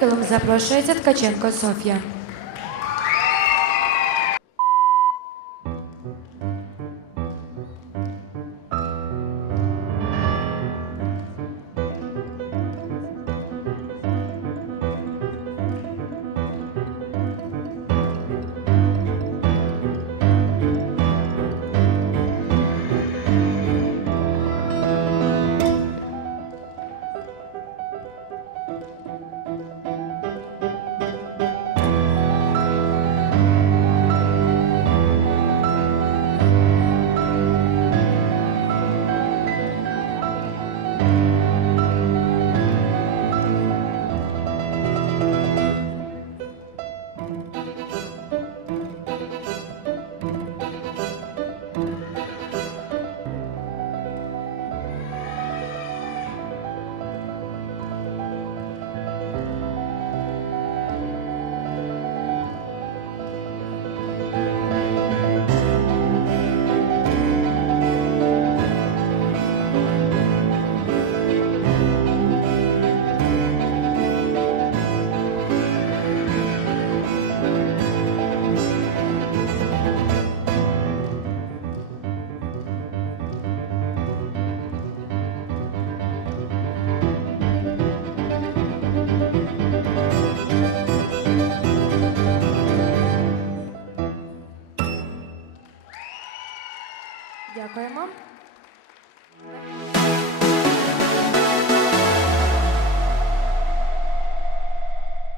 килим запрошується Ткаченко Софія. Дякуємо.